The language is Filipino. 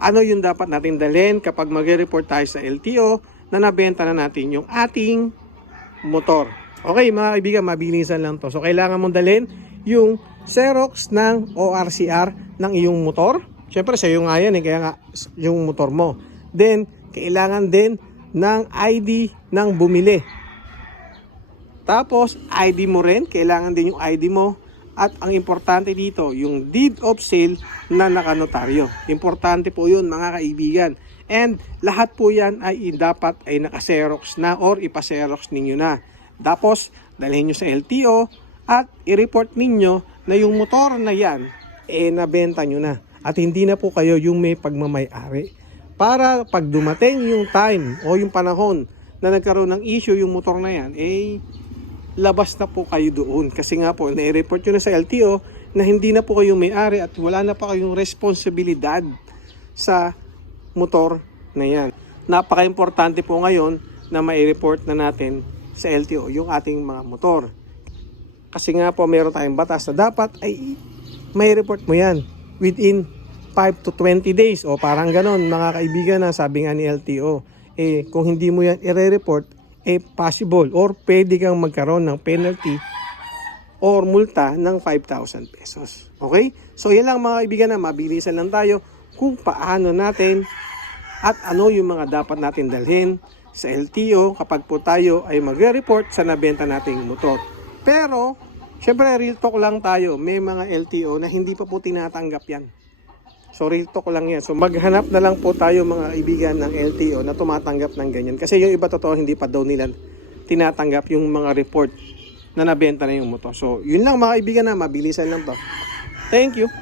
ano yung dapat natin dalhin kapag mag-report tayo sa LTO na nabenta na natin yung ating motor. Okay, mga kaibigan, mabilisan lang to. So, kailangan mong dalhin yung Xerox ng ORCR ng iyong motor. Siyempre, sa iyo nga yan, eh, kaya nga yung motor mo. Then, kailangan din ng ID ng bumili. Tapos, ID mo rin. Kailangan din yung ID mo. At ang importante dito, yung deed of sale na nakanotaryo. Importante po yun mga kaibigan. And lahat po yan ay dapat ay nakaserox na or ipaserox ninyo na. Tapos, dalhin nyo sa LTO at i-report ninyo na yung motor na yan, eh nabenta nyo na. At hindi na po kayo yung may pagmamayari. Para pag dumating yung time o yung panahon na nagkaroon ng issue yung motor na yan, eh labas na po kayo doon. Kasi nga po, nai-report nyo na sa LTO na hindi na po kayo may-ari at wala na pa kayong responsibilidad sa motor na yan. Napaka-importante po ngayon na mai-report na natin sa LTO yung ating mga motor. Kasi nga po meron tayong batas na dapat ay may report mo yan within 5 to 20 days o parang ganon mga kaibigan na sabi nga ni LTO. Eh kung hindi mo yan i-report eh possible or pwede kang magkaroon ng penalty or multa ng 5,000 pesos. Okay? So yan lang mga kaibigan na mabilisan lang tayo kung paano natin at ano yung mga dapat natin dalhin sa LTO kapag po tayo ay magre-report sa nabenta nating motor. Pero, syempre real talk lang tayo. May mga LTO na hindi pa po tinatanggap yan. So real talk lang yan. So maghanap na lang po tayo mga kaibigan ng LTO na tumatanggap ng ganyan. Kasi yung iba totoo hindi pa daw nila tinatanggap yung mga report na nabenta na yung motor. So yun lang mga kaibigan na mabilisan lang to. Thank you.